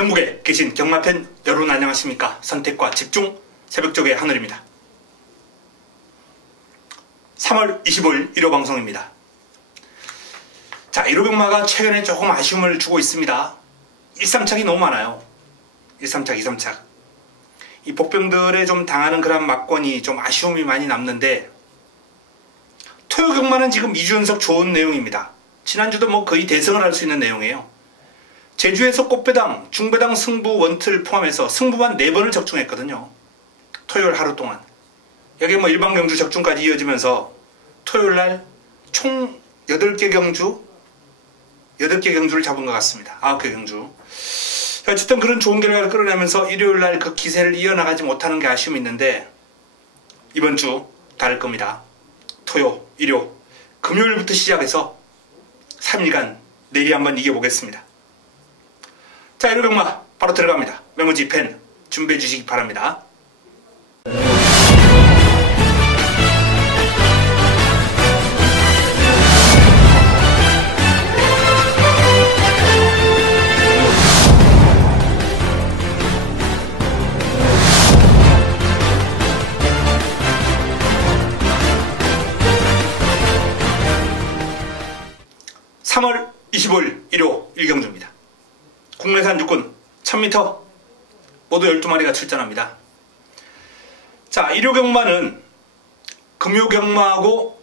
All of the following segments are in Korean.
전국에 계신 경마팬 여러분 안녕하십니까? 선택과 집중 새벽쪽의 하늘입니다. 3월 25일 1호 방송입니다. 자, 1호 경마가 최근에 조금 아쉬움을 주고 있습니다. 1~3착이 너무 많아요. 1~3착, 2~3착. 이 복병들에 좀 당하는 그런 막권이 좀 아쉬움이 많이 남는데, 토요 경마는 지금 2주 연속 좋은 내용입니다. 지난주도 뭐 거의 대승을 할 수 있는 내용이에요. 제주에서 꽃배당, 중배당 승부 원틀 포함해서 승부만 4번을 적중했거든요. 토요일 하루 동안. 여기 뭐 일반 경주 적중까지 이어지면서 토요일날 총 8개 경주, 8개 경주를 잡은 것 같습니다. 9개 경주. 어쨌든 그런 좋은 결과를 끌어내면서 일요일날 그 기세를 이어나가지 못하는 게 아쉬움이 있는데, 이번 주 다를 겁니다. 토요, 일요, 금요일부터 시작해서 3일간 내리 한번 이겨보겠습니다. 자, 1호 경마 바로 들어갑니다. 메모지 펜 준비해 주시기 바랍니다. (3월 25일) 1호 1경주입니다. 국내산 육군 1000m 모두 12마리가 출전합니다. 자, 1호 경마는 금요 경마하고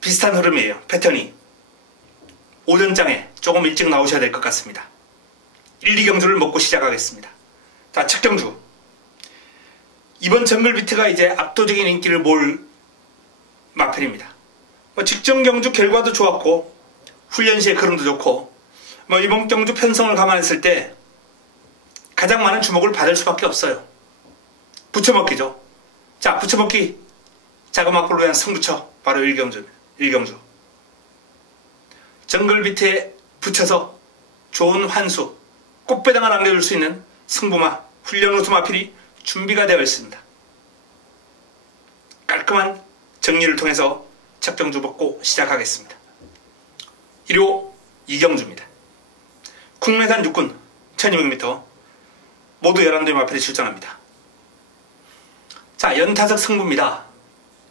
비슷한 흐름이에요. 패턴이. 오전장에 조금 일찍 나오셔야 될 것 같습니다. 1, 2경주를 먹고 시작하겠습니다. 자, 첫 경주. 이번 정글비트가 이제 압도적인 인기를 몰 마필입니다. 직전 경주 결과도 좋았고, 훈련 시의 흐름도 좋고, 이번 경주 편성을 감안했을 때 가장 많은 주목을 받을 수밖에 없어요. 붙여먹기죠. 자, 붙여먹기 자금 확보를 위한 승부처 바로 1경주입니다. 1경주. 정글비트에 붙여서 좋은 환수, 꽃배당을 안겨줄 수 있는 승부마, 훈련 우수 마필이 준비가 되어 있습니다. 깔끔한 정리를 통해서 첫 경주 먹고 시작하겠습니다. 1호 2경주입니다. 국내산 육군 1200m 모두 11대 마필이 출전합니다. 자, 연타석 승부입니다.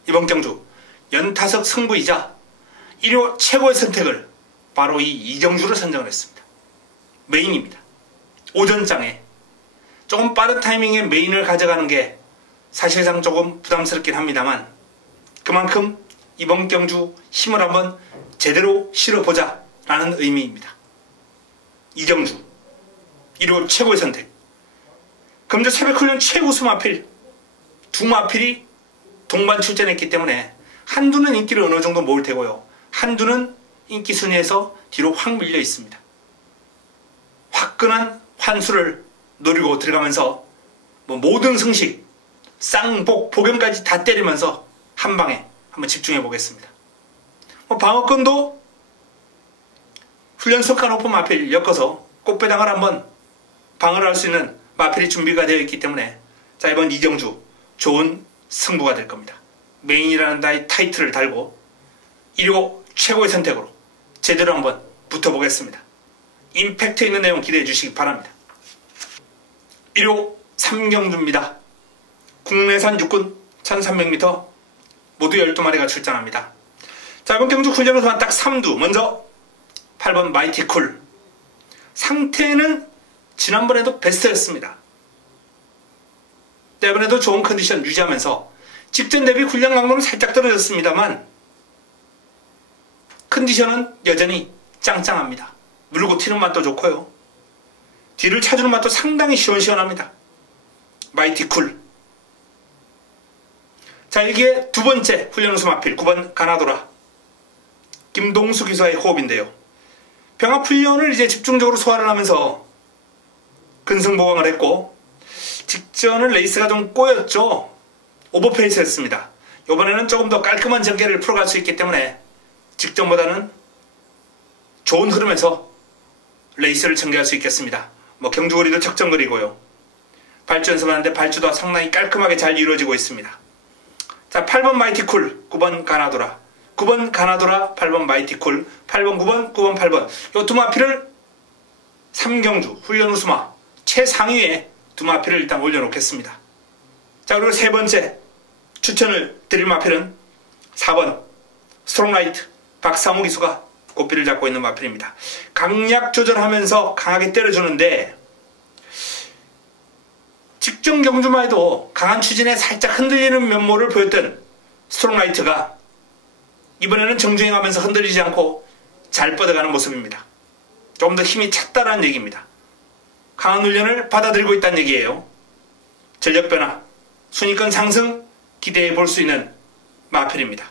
이번 경주 연타석 승부이자 1호 최고의 선택을 바로 이 2경주를 선정을 했습니다. 메인입니다. 오전장에 조금 빠른 타이밍에 메인을 가져가는 게 사실상 조금 부담스럽긴 합니다만, 그만큼 이번 경주 힘을 한번 제대로 실어보자 라는 의미입니다. 2경주 1호 최고의 선택. 금주 새벽 훈련 최우수 마필 두 마필이 동반 출전했기 때문에 한두는 인기를 어느 정도 모을 테고요, 한두는 인기 순위에서 뒤로 확 밀려 있습니다. 화끈한 환수를 노리고 들어가면서 모든 승식, 쌍복, 복연까지 다 때리면서 한 방에 한번 집중해 보겠습니다. 방어권도 훈련 성과 높은 마필 엮어서 꽃배당을 한번 방어를 할 수 있는 마필이 준비가 되어 있기 때문에, 자, 이번 2경주 좋은 승부가 될 겁니다. 메인이라는 나의 타이틀을 달고 1호 최고의 선택으로 제대로 한번 붙어보겠습니다. 임팩트 있는 내용 기대해 주시기 바랍니다. 1호 3경주입니다. 국내산 육군 1300m 모두 12마리가 출전합니다. 자, 이번 경주 훈련으로만 딱 3두. 먼저 8번 마이티 쿨. 상태는 지난번에도 베스트였습니다. 이번에도 좋은 컨디션 유지하면서 직전 대비 훈련 강도는 살짝 떨어졌습니다만 컨디션은 여전히 짱짱합니다. 물고 튀는 맛도 좋고요, 뒤를 차주는 맛도 상당히 시원시원합니다. 마이티 쿨. 자, 이게 두 번째 훈련 우수 마필 9번 가나도라. 김동수 기사의 호흡인데요. 병합 훈련을 이제 집중적으로 소화를 하면서 근승보강을 했고, 직전은 레이스가 좀 꼬였죠. 오버페이스였습니다. 이번에는 조금 더 깔끔한 전개를 풀어갈 수 있기 때문에 직전보다는 좋은 흐름에서 레이스를 전개할 수 있겠습니다. 경주거리도 적정거리고요, 발주 연습하는데 발주도 상당히 깔끔하게 잘 이루어지고 있습니다. 자, 8번 마이티 쿨, 9번 가나도라. 9번 가나도라, 8번 마이티 쿨, 8번 9번, 9번 8번. 이 두 마필을 3경주 훈련 우수마 최상위에 두 마필을 일단 올려놓겠습니다. 자, 그리고 세 번째 추천을 드릴 마필은 4번 스트롱라이트 박상우 기수가 고삐를 잡고 있는 마필입니다. 강약 조절하면서 강하게 때려주는데 직전 경주만 해도 강한 추진에 살짝 흔들리는 면모를 보였던 스트롱라이트가 이번에는 정주행하면서 흔들리지 않고 잘 뻗어가는 모습입니다. 조금 더 힘이 찼다는 얘기입니다. 강한 훈련을 받아들이고 있다는 얘기예요. 전력 변화, 순위권 상승 기대해 볼 수 있는 마필입니다.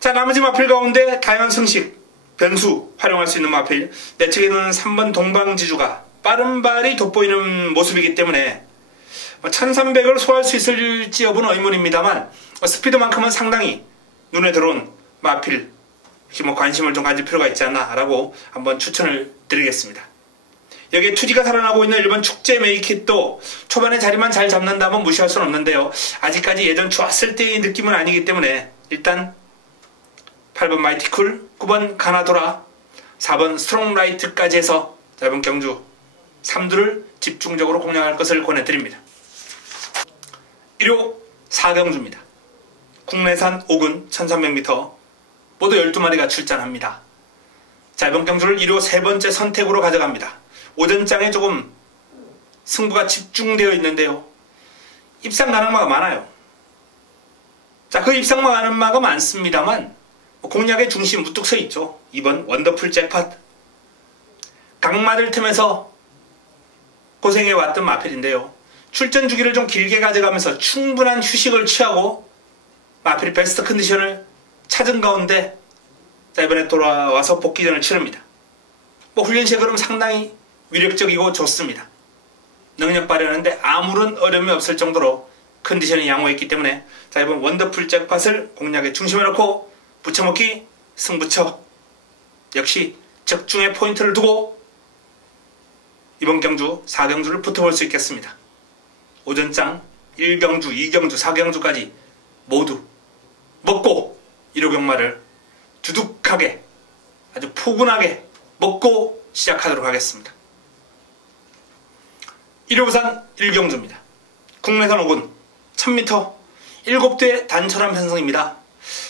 자, 나머지 마필 가운데 다양한 승식, 변수 활용할 수 있는 마필, 내 측에는 3번 동방지주가 빠른 발이 돋보이는 모습이기 때문에 1300을 소화할 수 있을지 여부는 의문입니다만 스피드만큼은 상당히 눈에 들어온 마필, 관심을 좀 가질 필요가 있지 않나 라고 한번 추천을 드리겠습니다. 여기에 투지가 살아나고 있는 일본 축제 메이킷도 초반에 자리만 잘 잡는다면 무시할 수는 없는데요. 아직까지 예전 좋았을 때의 느낌은 아니기 때문에 일단 8번 마이티쿨, 9번 가나도라, 4번 스트롱라이트까지 해서 이번 경주 3두를 집중적으로 공략할 것을 권해드립니다. 1호 4경주입니다. 국내산 5군 1300m 모두 12마리가 출전합니다. 자, 이번 경주를 1호 세 번째 선택으로 가져갑니다. 오전장에 조금 승부가 집중되어 있는데요. 입상 가능마가 많아요. 자, 그 입상 가능마가 많습니다만 공략의 중심 무뚝 서 있죠. 2번 원더풀 잭팟. 강마를 틈에서 고생해왔던 마필인데요. 출전 주기를 좀 길게 가져가면서 충분한 휴식을 취하고 마필이 베스트 컨디션을 찾은 가운데 자, 이번에 돌아와서 복귀전을 치릅니다. 훈련 시그럼 상당히 위력적이고 좋습니다. 능력 발휘하는데 아무런 어려움이 없을 정도로 컨디션이 양호했기 때문에 자, 이번 원더풀 잭팟을 공략의 중심에 놓고 붙여먹기 승부처 역시 적중의 포인트를 두고 이번 경주 4경주를 붙어볼 수 있겠습니다. 오전장 1경주, 2경주, 4경주까지 모두 먹고 1호 경마를 두둑하게 아주 포근하게 먹고 시작하도록 하겠습니다. 1호 부산 1경주입니다. 국내산 5군 1000m 7대 단촐한 편성입니다.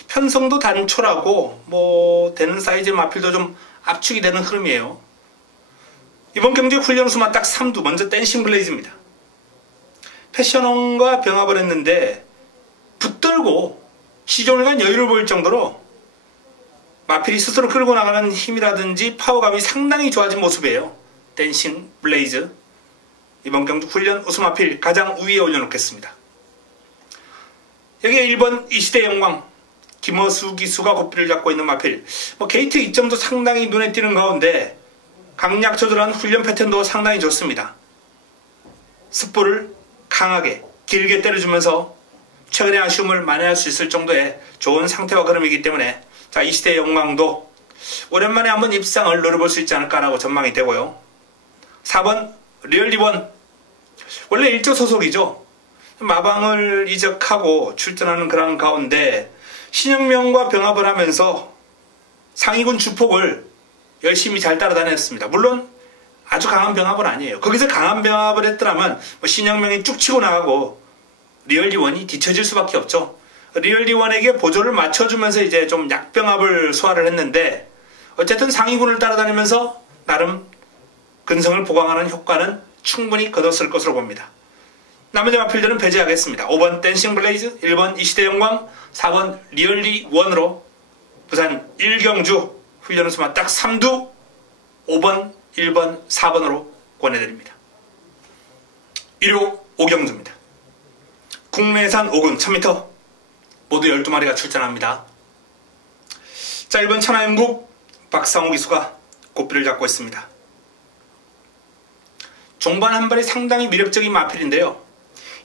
편성도 단촐하고 되는 사이즈의 마필도 좀 압축이 되는 흐름이에요. 이번 경주의 훈련 수만 딱 3두. 먼저 댄싱 블레이즈입니다. 패션원과 병합을 했는데 붙들고 시종일관 여유를 보일 정도로 마필이 스스로 끌고 나가는 힘이라든지 파워감이 상당히 좋아진 모습이에요. 댄싱 블레이즈. 이번 경주 훈련 우수 마필 가장 우위에 올려놓겠습니다. 여기에 1번 이시대 영광 김어수 기수가 고삐를 잡고 있는 마필. 게이트 이점도 상당히 눈에 띄는 가운데 강약 조절한 훈련 패턴도 상당히 좋습니다. 습부를 강하게 길게 때려주면서 최근의 아쉬움을 만회할 수 있을 정도의 좋은 상태와 걸음이기 때문에 자, 이시대 영광도 오랜만에 한번 입상을 노려볼 수 있지 않을까라고 전망이 되고요. 4번 리얼리원 원래 일조 소속이죠. 마방을 이적하고 출전하는 그런 가운데 신영명과 병합을 하면서 상위군 주폭을 열심히 잘 따라다녔습니다. 물론 아주 강한 병합은 아니에요. 거기서 강한 병합을 했더라면 신영명이 쭉 치고 나가고 리얼리원이 뒤처질 수밖에 없죠. 리얼리원에게 보조를 맞춰주면서 이제 좀 약병합을 소화를 했는데 어쨌든 상위군을 따라다니면서 나름 근성을 보강하는 효과는 충분히 거뒀을 것으로 봅니다. 나머지 마필들은 배제하겠습니다. 5번 댄싱 블레이즈, 1번 이시대 영광, 4번 리얼리원으로 부산 1경주 훈련 수만 딱 3두 5번, 1번, 4번으로 권해드립니다. 1호 5경주입니다. 국내산 5군 1000m 모두 12마리가 출전합니다. 자, 1번 천하영국 박상우 기수가 고삐를 잡고 있습니다. 종반 한 발이 상당히 위력적인 마필인데요.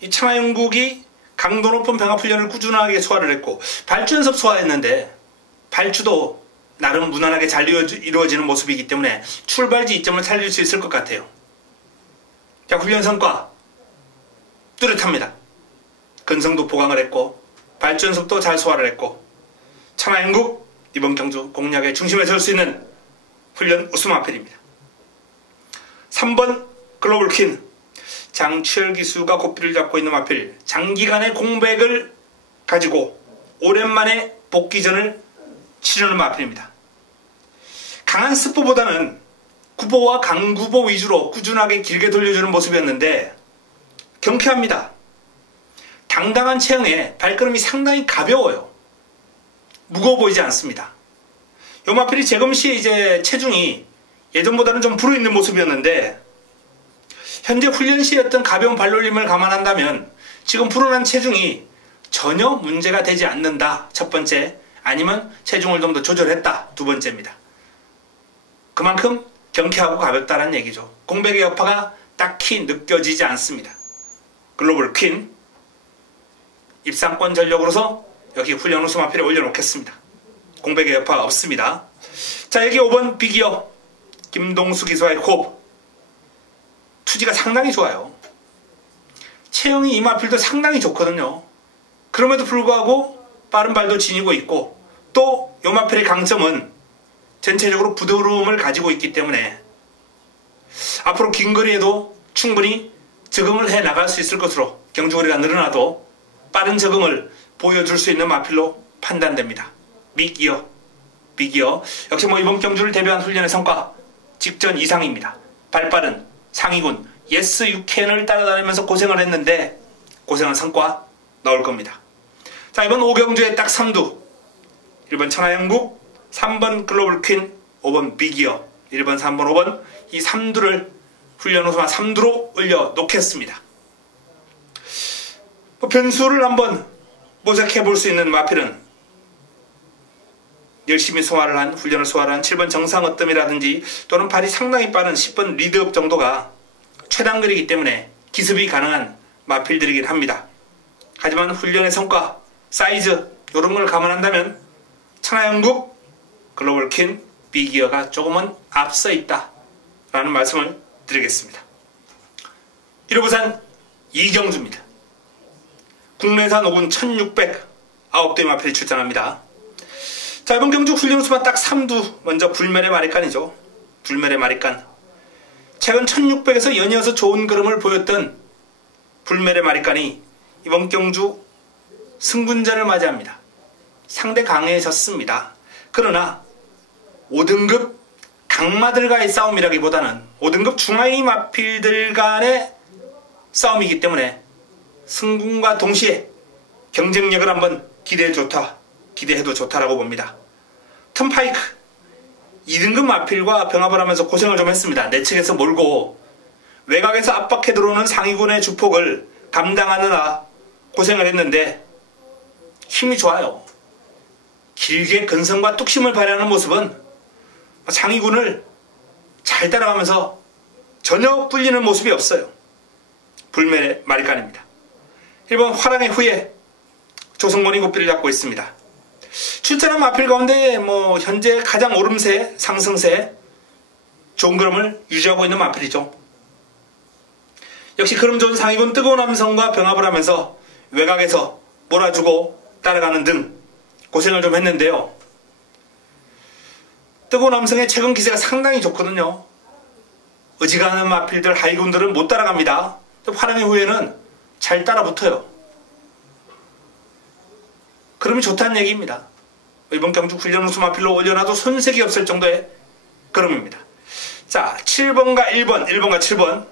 이 천하영국이 강도 높은 병합 훈련을 꾸준하게 소화를 했고 발주 연습 소화했는데 발주도 나름 무난하게 잘 이루어지는 모습이기 때문에 출발지 이점을 살릴 수 있을 것 같아요. 자, 훈련 성과 뚜렷합니다. 근성도 보강을 했고 발주 연습도 잘 소화를 했고 천하영국 이번 경주 공략의 중심에 설 수 있는 훈련 우수 마필입니다. 3번 글로벌퀸 장치열 기수가 고삐를 잡고 있는 마필, 장기간의 공백을 가지고 오랜만에 복귀전을 치르는 마필입니다. 강한 스포보다는 구보와 강구보 위주로 꾸준하게 길게 돌려주는 모습이었는데 경쾌합니다. 당당한 체형에 발걸음이 상당히 가벼워요. 무거워 보이지 않습니다. 요 마필이 재검시에 이제 체중이 예전보다는 좀 불어있는 모습이었는데 현재 훈련 시에 어떤 가벼운 발놀림을 감안한다면 지금 불어난 체중이 전혀 문제가 되지 않는다. 첫 번째. 아니면 체중을 좀 더 조절했다. 두 번째입니다. 그만큼 경쾌하고 가볍다는 얘기죠. 공백의 여파가 딱히 느껴지지 않습니다. 글로벌퀸 입상권 전력으로서 여기 훈련 우수 마필에 올려놓겠습니다. 공백의 여파가 없습니다. 자, 여기 5번 비기어 김동수 기수와의 호흡. 투지가 상당히 좋아요. 체형이 이 마필도 상당히 좋거든요. 그럼에도 불구하고 빠른 발도 지니고 있고 또 이 마필의 강점은 전체적으로 부드러움을 가지고 있기 때문에 앞으로 긴 거리에도 충분히 적응을 해 나갈 수 있을 것으로 경주거리가 늘어나도 빠른 적응을 보여줄 수 있는 마필로 판단됩니다. 비기어 역시 이번 경주를 대비한 훈련의 성과 직전 이상입니다. 발빠른 상위군 예스 유캔을 따라다니면서 고생을 했는데 고생한 성과 나올 겁니다. 자, 이번 5경주의 딱 3두 1번 천하영국, 3번 글로벌퀸, 5번 비기어 1번, 3번, 5번 이 3두를 훈련 우수마 3두로 올려놓겠습니다. 변수를 한번 모색해 볼 수 있는 마필은 열심히 훈련을 소화를 한 7번 정상어뜸이라든지 또는 발이 상당히 빠른 10번 리드업 정도가 최단거리이기 때문에 기습이 가능한 마필들이긴 합니다. 하지만 훈련의 성과, 사이즈 이런 걸 감안한다면 천하영국, 글로벌퀸, 비기어가 조금은 앞서 있다라는 말씀을 드리겠습니다. 1호 부산 이경주입니다. 국내산 5군 1609대 마필이 출전합니다. 자, 이번 경주 훈련 우수만 딱 3두. 먼저 불멸의 마리칸이죠. 불멸의 마리칸. 최근 1600에서 연이어서 좋은 그림을 보였던 불멸의 마리칸이 이번 경주 승군전을 맞이합니다. 상대 강해졌습니다. 그러나 5등급 강마들과의 싸움이라기보다는 5등급 중하위 마필들 간의 싸움이기 때문에 승군과 동시에 경쟁력을 한번 기대해도 좋다라고 봅니다. 턴파이크 2등급 마필과 병합을 하면서 고생을 좀 했습니다. 내측에서 몰고 외곽에서 압박해 들어오는 상위군의 주폭을 감당하느라 고생을 했는데 힘이 좋아요. 길게 근성과 뚝심을 발휘하는 모습은 상위군을 잘 따라가면서 전혀 뿔리는 모습이 없어요. 불멸의 마리칸입니다. 1번 화랑의 후예 조성곤이 고삐를 잡고 있습니다. 출전한 마필 가운데 현재 가장 오름세, 상승세 좋은 그림을 유지하고 있는 마필이죠. 역시 그름 좋은 상위군 뜨거운 함성과 병합을 하면서 외곽에서 몰아주고 따라가는 등 고생을 좀 했는데요. 뜨거운 함성의 최근 기세가 상당히 좋거든요. 어지간한 마필들, 하위군들은 못 따라갑니다. 화랑의 후예는 잘 따라붙어요. 그럼이 좋다는 얘기입니다. 이번 경주 훈련 우수 마필로 올려놔도 손색이 없을 정도의 그림입니다. 자, 7번과 1번과 7번.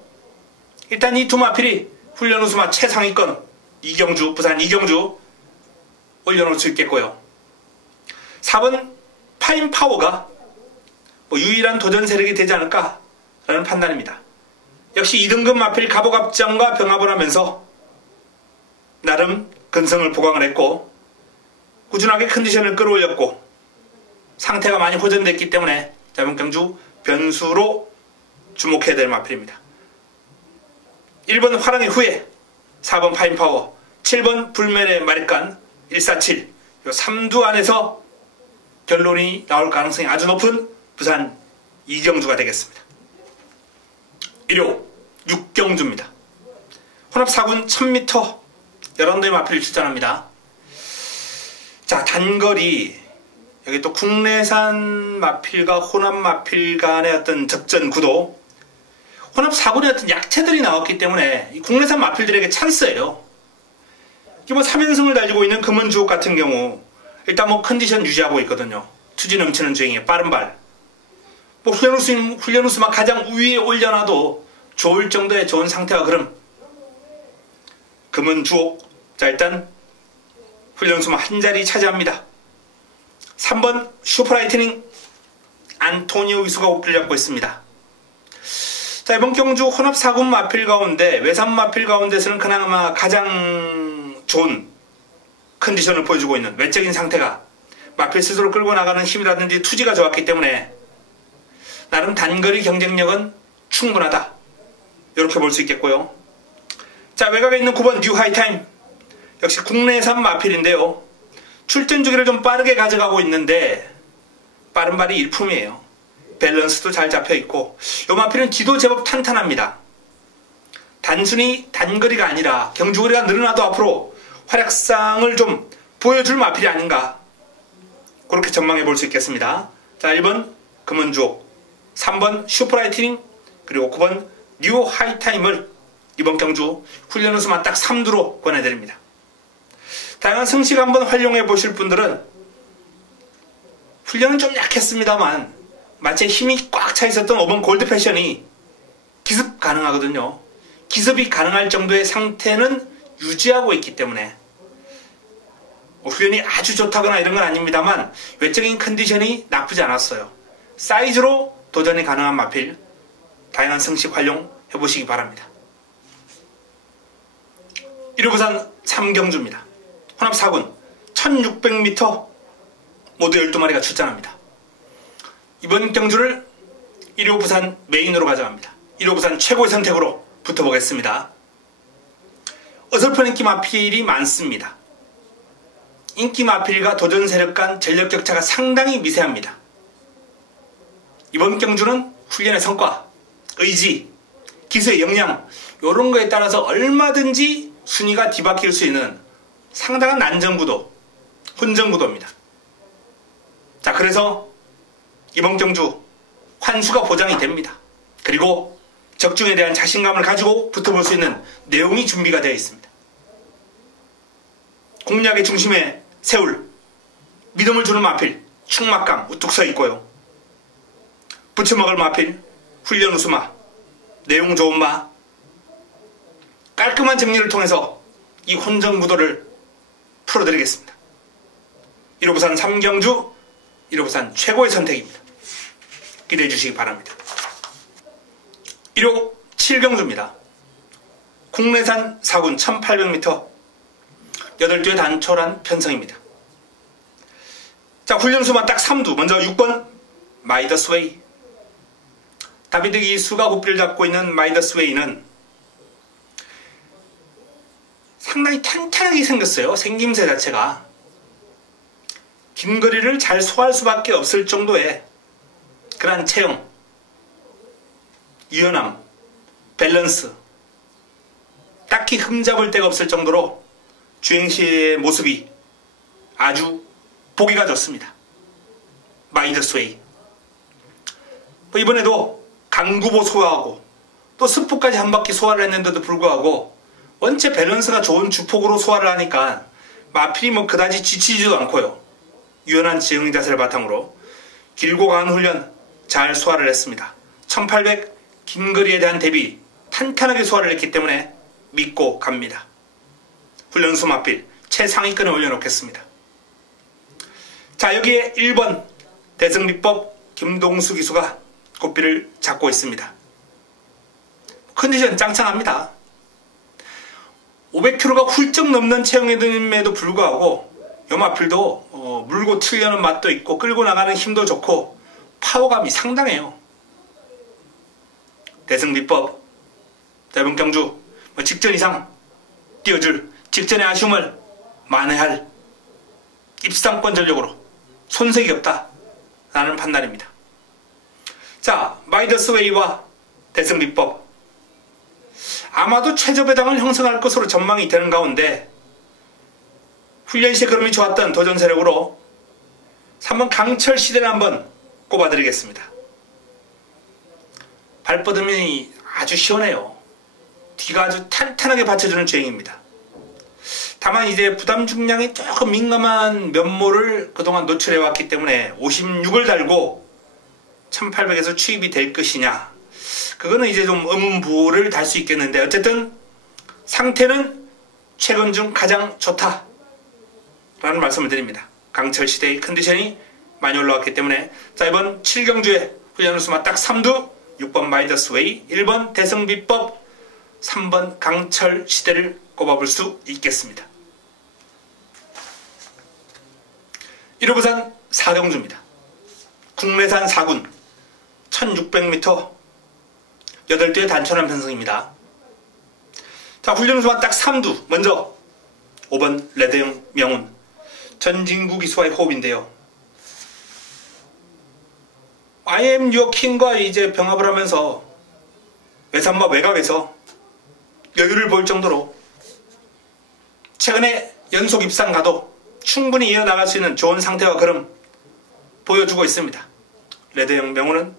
일단 이 두 마필이 훈련 우수마 최상위권 부산 이경주 올려놓을 수 있겠고요. 4번 파인파워가 유일한 도전 세력이 되지 않을까라는 판단입니다. 역시 2등급 마필 가보갑장과 병합을 하면서 나름 근성을 보강을 했고 꾸준하게 컨디션을 끌어올렸고 상태가 많이 호전됐기 때문에 이번 경주 변수로 주목해야 될 마필입니다. 1번 화랑의 후예, 4번 파인파워, 7번 불멸의 마리칸 147 이 3두 안에서 결론이 나올 가능성이 아주 높은 부산 이경주가 되겠습니다. 1호 6경주입니다. 혼합 4군 1000m 11도의 마필을 출전합니다. 자, 단거리 여기 또 국내산 마필과 혼합 마필 간의 어떤 접전 구도 혼합 4군의 어떤 약체들이 나왔기 때문에 이 국내산 마필들에게 찬스예요. 뭐 3연승을 달리고 있는 금은주옥 같은 경우 일단 뭐 컨디션 유지하고 있거든요. 투지 넘치는 주행에 빠른 발. 뭐 훈련우스만 가장 위에 올려놔도 좋을 정도의 좋은 상태와 그름. 금은주옥. 자, 일단 훈련우스만 한 자리 차지합니다. 3번 슈퍼라이트닝 안토니오 기수가 옷길을 잡고 있습니다. 자, 이번 경주 혼합 4군 마필 가운데 외산 마필 가운데서는 그나마 가장 좋은 컨디션을 보여주고 있는 외적인 상태가 마필 스스로 끌고 나가는 힘이라든지 투지가 좋았기 때문에 나름 단거리 경쟁력은 충분하다, 이렇게 볼 수 있겠고요. 자, 외곽에 있는 9번 뉴 하이타임, 역시 국내산 마필인데요. 출전 주기를 좀 빠르게 가져가고 있는데 빠른 발이 일품이에요. 밸런스도 잘 잡혀있고 이 마필은 뒤도 제법 탄탄합니다. 단순히 단거리가 아니라 경주거리가 늘어나도 앞으로 활약상을 좀 보여줄 마필이 아닌가, 그렇게 전망해 볼 수 있겠습니다. 자, 1번 금은주옥, 3번 슈퍼라이트닝, 그리고 9번 뉴 하이타임을 이번 경주 훈련우수만 딱 3두로 권해드립니다. 다양한 승식 한번 활용해 보실 분들은 훈련은 좀 약했습니다만 마치 힘이 꽉 차 있었던 5번 골드 패션이 기습 가능하거든요. 기습이 가능할 정도의 상태는 유지하고 있기 때문에 훈련이 아주 좋다거나 이런 건 아닙니다만 외적인 컨디션이 나쁘지 않았어요. 사이즈로 도전이 가능한 마필, 다양한 승식 활용해 보시기 바랍니다. 1호 부산 3경주입니다. 혼합 4군 1600m 모두 12마리가 출전합니다. 이번 경주를 1호 부산 메인으로 가져갑니다. 1호 부산 최고의 선택으로 붙어보겠습니다. 어설픈 인기 마필이 많습니다. 인기 마필과 도전 세력 간 전력 격차가 상당히 미세합니다. 이번 경주는 훈련의 성과, 의지, 기수의 역량, 이런 거에 따라서 얼마든지 순위가 뒤바뀔 수 있는 상당한 난전구도, 혼전구도입니다. 자, 그래서 이번 경주 환수가 보장이 됩니다. 그리고 적중에 대한 자신감을 가지고 붙어볼 수 있는 내용이 준비가 되어 있습니다. 공략의 중심에 세울 믿음을 주는 마필 충막강 우뚝 서 있고요. 부쳐먹을 마필 훈련 우수마, 내용 좋은 마, 깔끔한 정리를 통해서 이 혼전구도를 풀어드리겠습니다. 1호 부산 3경주 1호 부산 최고의 선택입니다. 기대해 주시기 바랍니다. 1호 7경주입니다. 국내산 4군 1800m 8두의 단촐한 편성입니다. 자, 훈련수만 딱 3두. 먼저 6번 마이더스웨이. 다비드 기수가 고삐를 잡고 있는 마이더스웨이는 상당히 탄탄하게 생겼어요. 생김새 자체가. 긴 거리를 잘 소화할 수밖에 없을 정도의 그러한 체형, 유연함, 밸런스, 딱히 흠잡을 데가 없을 정도로 주행시의 모습이 아주 보기가 좋습니다. 마이더스웨이. 이번에도 강구보 소화하고 또 스프까지 한 바퀴 소화를 했는데도 불구하고 원체 밸런스가 좋은 주폭으로 소화를 하니까 마필이 그다지 지치지도 않고요. 유연한 지형 자세를 바탕으로 길고 강한 훈련 잘 소화를 했습니다. 1800 긴거리에 대한 대비 탄탄하게 소화를 했기 때문에 믿고 갑니다. 훈련수 마필 최상위권에 올려놓겠습니다. 자, 여기에 1번 대승비법 김동수 기수가 고삐를 잡고 있습니다. 컨디션 짱짱합니다. 500kg가 훌쩍 넘는 체형임에도 불구하고 요 마필도 물고 튀려는 맛도 있고 끌고 나가는 힘도 좋고 파워감이 상당해요. 대승비법 대번 경주 직전 이상 뛰어줄 직전의 아쉬움을 만회할 입상권 전력으로 손색이 없다 라는 판단입니다. 자, 마이더스웨이와 대승비법 아마도 최저배당을 형성할 것으로 전망이 되는 가운데 훈련 시에 그름이 좋았던 도전 세력으로 3번 강철 시대를 한번 꼽아드리겠습니다. 발뻗음이 아주 시원해요. 뒤가 아주 탄탄하게 받쳐주는 주행입니다. 다만 이제 부담 중량에 조금 민감한 면모를 그동안 노출해왔기 때문에 56을 달고 1800에서 추입이 될 것이냐, 그거는 이제 좀 의문부호를 달 수 있겠는데, 어쨌든 상태는 최근 중 가장 좋다 라는 말씀을 드립니다. 강철 시대의 컨디션이 많이 올라왔기 때문에. 자, 이번 7경주에 훈련 수만 딱 3두, 6번 마이더스웨이, 1번 대승비법, 3번 강철 시대를 꼽아볼 수 있겠습니다. 1호 부산 4경주입니다. 국내산 4군 1600m 8대의 단촐한 편성입니다. 자, 훈련 수만 딱 3두. 먼저 5번 레드형 명운 전진구 기수와의 호흡인데요. I am your king과 이제 병합을 하면서 외산마 외곽에서 여유를 보일 정도로 최근에 연속 입상 가도 충분히 이어나갈 수 있는 좋은 상태와 걸음 보여주고 있습니다. 레드형 명운은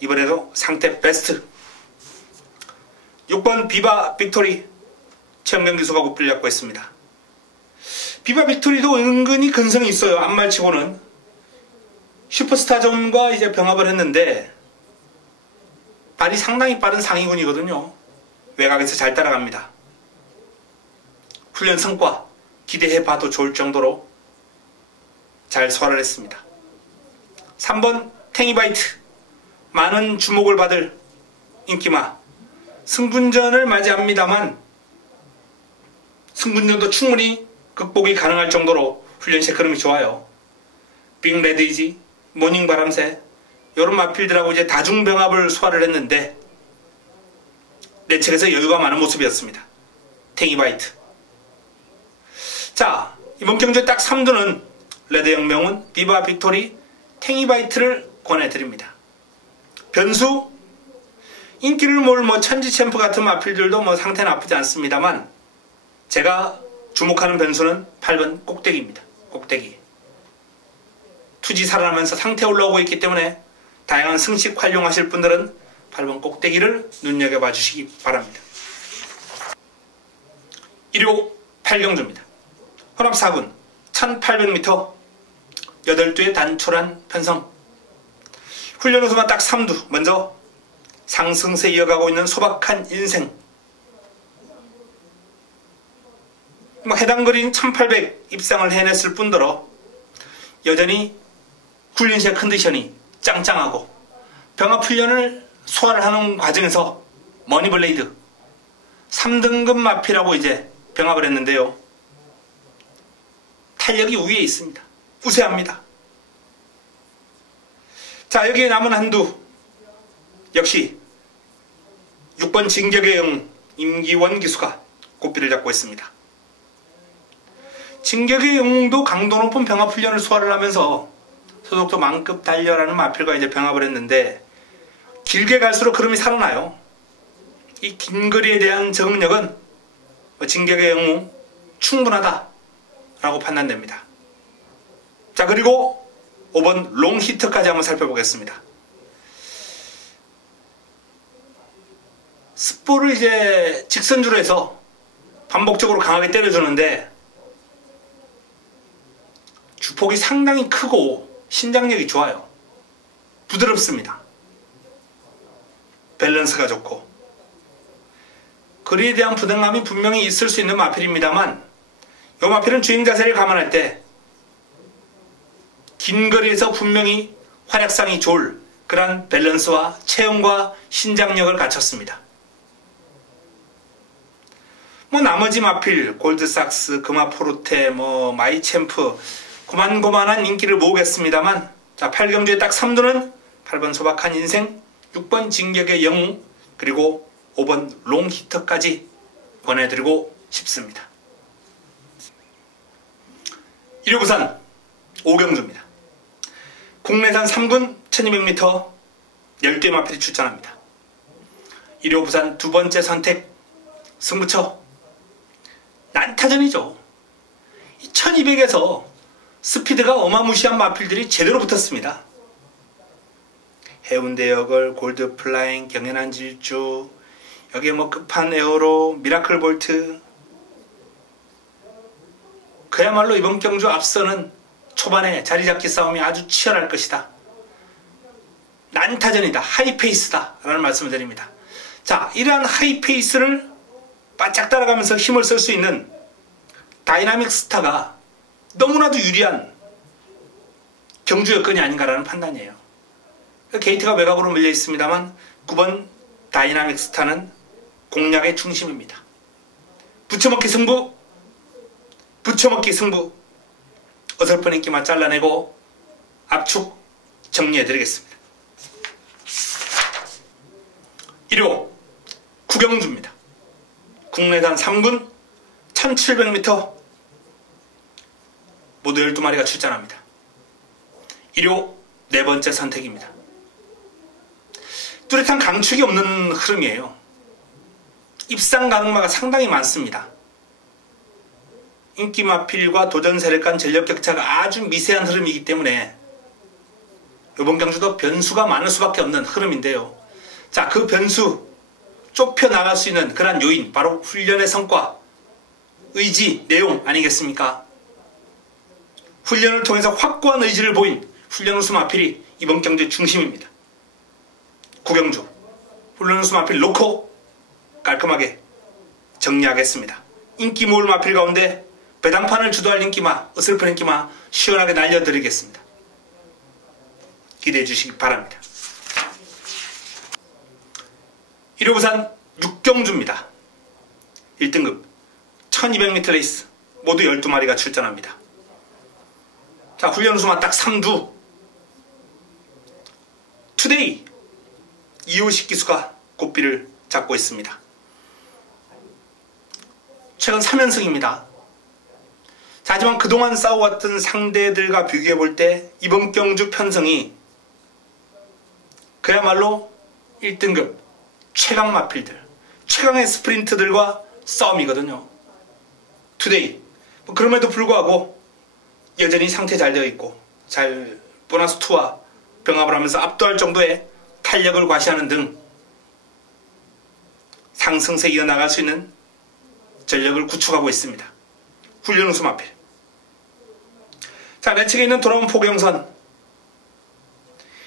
이번에도 상태 베스트. 6번 비바 빅토리 최영경 기수가 고삐를 잡고 있습니다. 비바 빅토리도 은근히 근성이 있어요. 앞말치고는 슈퍼스타존과 이제 병합을 했는데 발이 상당히 빠른 상위군이거든요. 외곽에서 잘 따라갑니다. 훈련 성과 기대해봐도 좋을 정도로 잘 소화를 했습니다. 3번 탱이바이트 많은 주목을 받을 인기마. 승분전을 맞이합니다만 승분전도 충분히 극복이 가능할 정도로 훈련시의 흐름이 좋아요. 빅레드이지, 모닝바람새 이런 마필들하고 이제 다중병합을 소화를 했는데 내측에서 여유가 많은 모습이었습니다. 탱이바이트. 자, 이번 경주에 딱 3두는 레드형 명운, 비바 빅토리, 탱이바이트를 권해드립니다. 변수, 인기를 몰 천지 챔프 같은 마필들도 상태는 나쁘지 않습니다만 제가 주목하는 변수는 8번 꼭대기입니다. 꼭대기. 투지 살아나면서 상태 올라오고 있기 때문에 다양한 승식 활용하실 분들은 8번 꼭대기를 눈여겨봐 주시기 바랍니다. 1호 8경주입니다. 혼합 4군 1800m 8두의 단촐한 편성. 훈련 후 수만 딱 3두. 먼저 상승세 이어가고 있는 소박한 인생. 해당 거리인 1800 입상을 해냈을 뿐더러 여전히 훈련시의 컨디션이 짱짱하고 병합 훈련을 소화를 하는 과정에서 머니블레이드 3등급 마피라고 이제 병합을 했는데요. 탄력이 우위에 있습니다. 우세합니다. 자, 여기에 남은 한두 역시 6번 진격의 영 임기원 기수가 고삐를 잡고 있습니다. 진격의 영웅도 강도 높은 병합 훈련을 소화를 하면서 소속도 만급 달려라는 마필과 이제 병합을 했는데 길게 갈수록 흐름이 살아나요. 이 긴 거리에 대한 적응력은 진격의 영웅 충분하다라고 판단됩니다. 자, 그리고 5번 롱 히트까지 한번 살펴보겠습니다. 스포를 이제 직선주로 해서 반복적으로 강하게 때려주는데 주폭이 상당히 크고 신장력이 좋아요. 부드럽습니다. 밸런스가 좋고 거리에 대한 부담감이 분명히 있을 수 있는 마필입니다만 이 마필은 주행 자세를 감안할 때 긴 거리에서 분명히 활약상이 좋을 그런 밸런스와 체형과 신장력을 갖췄습니다. 나머지 마필 골드삭스, 금화포르테, 마이챔프 고만고만한 인기를 모으겠습니다만 자, 8경주에 딱 3두는 8번 소박한 인생, 6번 진격의 영웅, 그리고 5번 롱히터까지 권해드리고 싶습니다. 1호 부산 5경주입니다. 국내산 3군 1200m 10대 마필이 출전합니다. 1호 부산 두 번째 선택 승부처 난타전이죠. 1200에서 스피드가 어마무시한 마필들이 제대로 붙었습니다. 해운대역을, 골드플라잉, 경연한 질주, 여기에 뭐 끝판 에어로, 미라클 볼트. 그야말로 이번 경주 앞서는 초반에 자리잡기 싸움이 아주 치열할 것이다. 난타전이다. 하이페이스다. 라는 말씀을 드립니다. 자, 이러한 하이페이스를 바짝 따라가면서 힘을 쓸 수 있는 다이나믹 스타가 너무나도 유리한 경주 여건이 아닌가라는 판단이에요. 게이트가 외곽으로 밀려 있습니다만 9번 다이나믹 스타는 공략의 중심입니다. 붙여먹기 승부, 붙여먹기 승부. 어설픈 인기만 잘라내고 압축 정리해드리겠습니다. 1호 구경주입니다. 국내단 3군 1700m 모두 12마리가 출전합니다. 1호 네 번째 선택입니다. 뚜렷한 강축이 없는 흐름이에요. 입상 가능마가 상당히 많습니다. 인기 마필과 도전 세력 간 전력 격차가 아주 미세한 흐름이기 때문에 이번 경주도 변수가 많을 수밖에 없는 흐름인데요. 자, 그 변수 좁혀 나갈 수 있는 그런 요인, 바로 훈련의 성과, 의지, 내용 아니겠습니까? 훈련을 통해서 확고한 의지를 보인 훈련 우수 마필이 이번 경주의 중심입니다. 구경주 훈련 우수 마필 놓고 깔끔하게 정리하겠습니다. 인기 모을 마필 가운데 배당판을 주도할 인기마, 어설픈 인기마 시원하게 날려드리겠습니다. 기대해 주시기 바랍니다. 1호 부산 6경주입니다. 1등급 1200m 레이스 모두 12마리가 출전합니다. 자, 훈련 우수마 딱 3두. 투데이 이호식 기수가 고삐를 잡고 있습니다. 최근 3연승입니다. 자, 하지만 그동안 싸워왔던 상대들과 비교해볼 때 이번 경주 편성이 그야말로 1등급 최강 마필들, 최강의 스프린트들과 싸움이거든요. 투데이 그럼에도 불구하고 여전히 상태 잘 되어 있고 잘 보너스 2와 병합을 하면서 압도할 정도의 탄력을 과시하는 등 상승세 이어나갈 수 있는 전력을 구축하고 있습니다. 훈련 우수 마필. 자, 내 측에 있는 돌아온 포경선.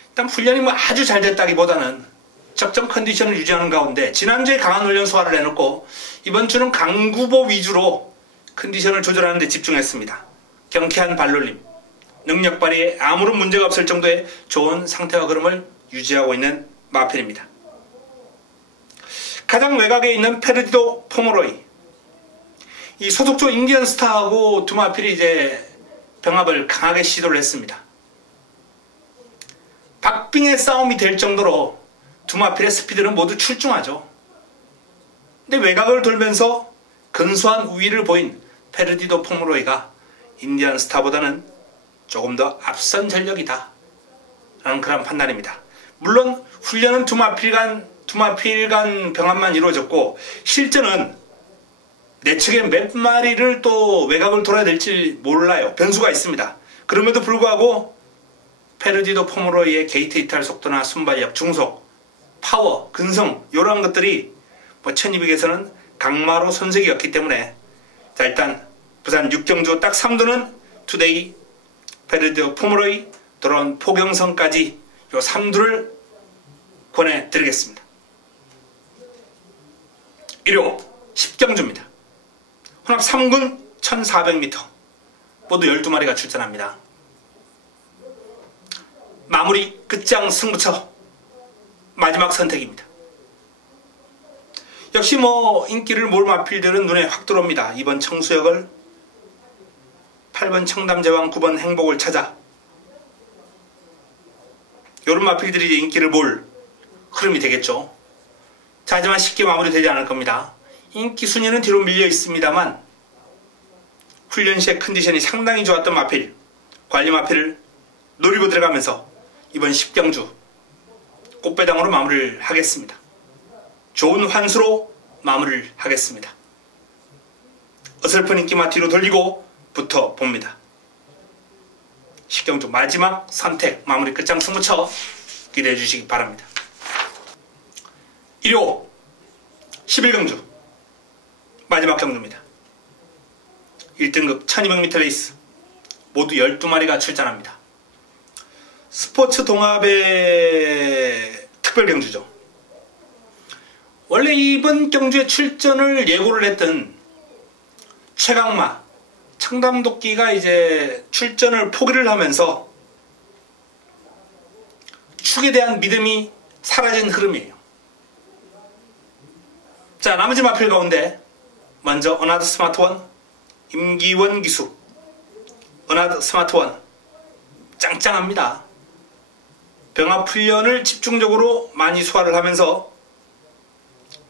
일단 훈련이 뭐 아주 잘 됐다기보다는 적정 컨디션을 유지하는 가운데 지난주에 강한 훈련 소화를 해놓고 이번 주는 강구보 위주로 컨디션을 조절하는 데 집중했습니다. 경쾌한 발놀림, 능력 발휘에 아무런 문제가 없을 정도의 좋은 상태와 흐름을 유지하고 있는 마필입니다. 가장 외곽에 있는 페르디도 포모로이. 이 소속조 인디언 스타하고 두 마필이 이제 병합을 강하게 시도를 했습니다. 박빙의 싸움이 될 정도로 두 마필의 스피드는 모두 출중하죠. 근데 외곽을 돌면서 근소한 우위를 보인 페르디도 포모로이가 인디언 스타보다는 조금 더 앞선 전력이다 라는 그런 판단입니다. 물론 훈련은 두 마필 간 병합만 이루어졌고 실전은 내 측에 몇 마리를 또 외곽을 돌아야 될지 몰라요. 변수가 있습니다. 그럼에도 불구하고 페르디도 포모로이의 게이트 이탈 속도나 순발력, 중속, 파워, 근성 이런 것들이 뭐 1200에서는 강마로 손색이었기 때문에 자, 일단 부산 6경주 딱 3두는 투데이, 페르디도 포모로이, 돌아온 포경선까지 요 3두를 권해드리겠습니다. 1호 10경주입니다. 혼합 3군 1400m 모두 12마리가 출전합니다. 마무리 끝장 승부처 마지막 선택입니다. 역시 뭐 인기를 모을 마필들은 눈에 확 들어옵니다. 2번 청수역을 8번 청담제왕 9번 행복을 찾아 요런 마필들이 이제 인기를 모을 흐름이 되겠죠. 자, 하지만 쉽게 마무리되지 않을 겁니다. 인기 순위는 뒤로 밀려 있습니다만 훈련 시의 컨디션이 상당히 좋았던 마필, 관리 마필을 노리고 들어가면서 이번 10경주 꽃배당으로 마무리를 하겠습니다. 좋은 환수로 마무리를 하겠습니다. 어설픈 인기만 뒤로 돌리고 붙어봅니다. 10경주 마지막 선택 마무리 끝장 승부처 기대해 주시기 바랍니다. 일요 11경주 마지막 경주입니다. 1등급 1200m 레이스 모두 12마리가 출전합니다. 스포츠 동합의 특별 경주죠. 원래 이번 경주에 출전을 예고를 했던 최강마 청담도끼가 이제 출전을 포기를 하면서 축에 대한 믿음이 사라진 흐름이에요. 자, 나머지 마필 가운데 먼저 은하드 스마트원 임기원 기수. 은하드 스마트원 짱짱합니다. 병합 훈련을 집중적으로 많이 소화를 하면서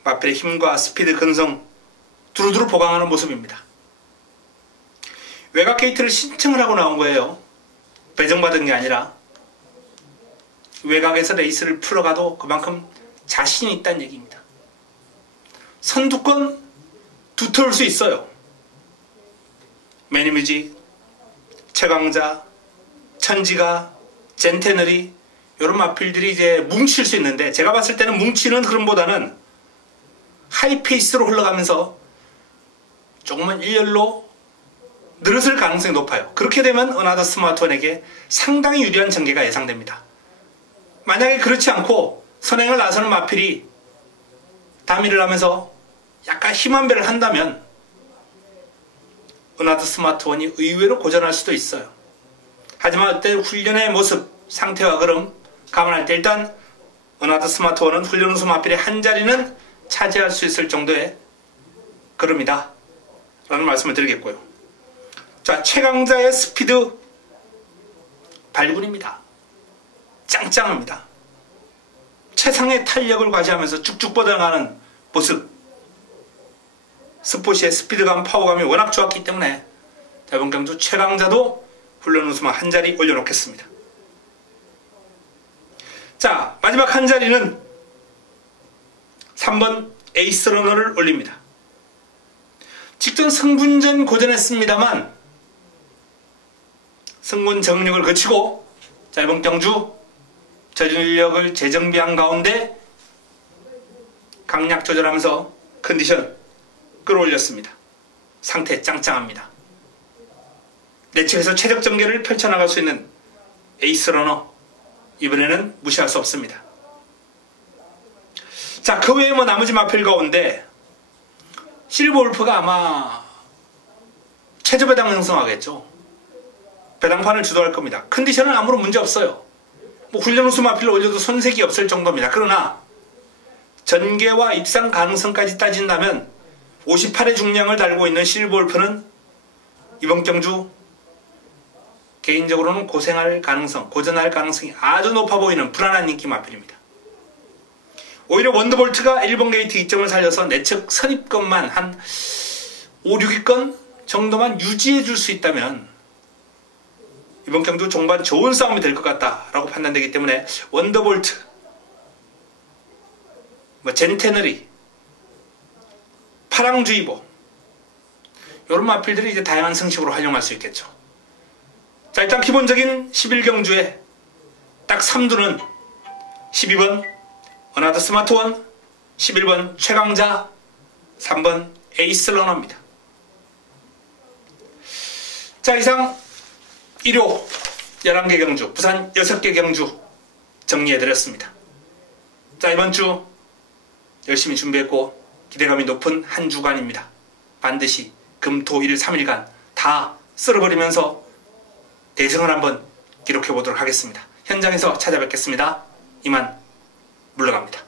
마필의 힘과 스피드, 근성 두루두루 보강하는 모습입니다. 외곽 게이트를 신청을 하고 나온 거예요. 배정받은 게 아니라. 외곽에서 레이스를 풀어가도 그만큼 자신이 있다는 얘기입니다. 선두권 두터울 수 있어요. 매니뮤직, 최강자, 천지가, 젠테너리 이런 마필들이 이제 뭉칠 수 있는데, 제가 봤을 때는 뭉치는 흐름보다는 하이페이스로 흘러가면서 조금은 일렬로 늘어설 가능성이 높아요. 그렇게 되면 은하드 스마트원에게 상당히 유리한 전개가 예상됩니다. 만약에 그렇지 않고 선행을 나서는 마필이 다미를 하면서 약간 힘한 배를 한다면 은하드 스마트원이 의외로 고전할 수도 있어요. 하지만 그때 훈련의 모습, 상태와 그름 감안할 때 일단 은하드 스마트원은 훈련 우수 마필의 한 자리는 차지할 수 있을 정도의 그름이다 라는 말씀을 드리겠고요. 자, 최강자의 스피드 발군입니다. 짱짱합니다. 최상의 탄력을 과시하면서 쭉쭉 뻗어가는 모습. 스포시의 스피드감, 파워감이 워낙 좋았기 때문에 이번 경주 최강자도 훈련 우수만 한 자리 올려놓겠습니다. 자, 마지막 한 자리는 3번 에이스 러너를 올립니다. 직전 승분전 고전했습니다만 승군 정력을 거치고 자, 이번 경주 저전력을 재정비한 가운데 강약 조절하면서 컨디션 끌어올렸습니다. 상태 짱짱합니다. 내측에서 최적 전개를 펼쳐나갈 수 있는 에이스 러너, 이번에는 무시할 수 없습니다. 자, 그 외에 뭐 나머지 마필 가운데 실버울프가 아마 최저 배당 형성하겠죠. 배당판을 주도할 겁니다. 컨디션은 아무런 문제 없어요. 뭐 훈련 우수 마필을 올려도 손색이 없을 정도입니다. 그러나 전개와 입상 가능성까지 따진다면 58의 중량을 달고 있는 실버울프는 이번 경주 개인적으로는 고생할 가능성, 고전할 가능성이 아주 높아 보이는 불안한 인기 마필입니다. 오히려 원더볼트가 1번 게이트 2점을 살려서 내측 선입권만 한 5, 6위권 정도만 유지해 줄 수 있다면 이번 경주 종반 좋은 싸움이 될 것 같다라고 판단되기 때문에 원더볼트, 젠테너리, 파랑주의보 이런 마필들이 이제 다양한 성식으로 활용할 수 있겠죠. 자, 일단 기본적인 11경주에 딱 3두는 12번 은하드 스마트원, 11번 최강자, 3번 에이스 러너입니다. 자, 이상 1호 11개 경주, 부산 6개 경주 정리해드렸습니다. 자, 이번 주 열심히 준비했고 기대감이 높은 한 주간입니다. 반드시 금, 토, 일 3일간 다 쓸어버리면서 대승을 한번 기록해보도록 하겠습니다. 현장에서 찾아뵙겠습니다. 이만 물러갑니다.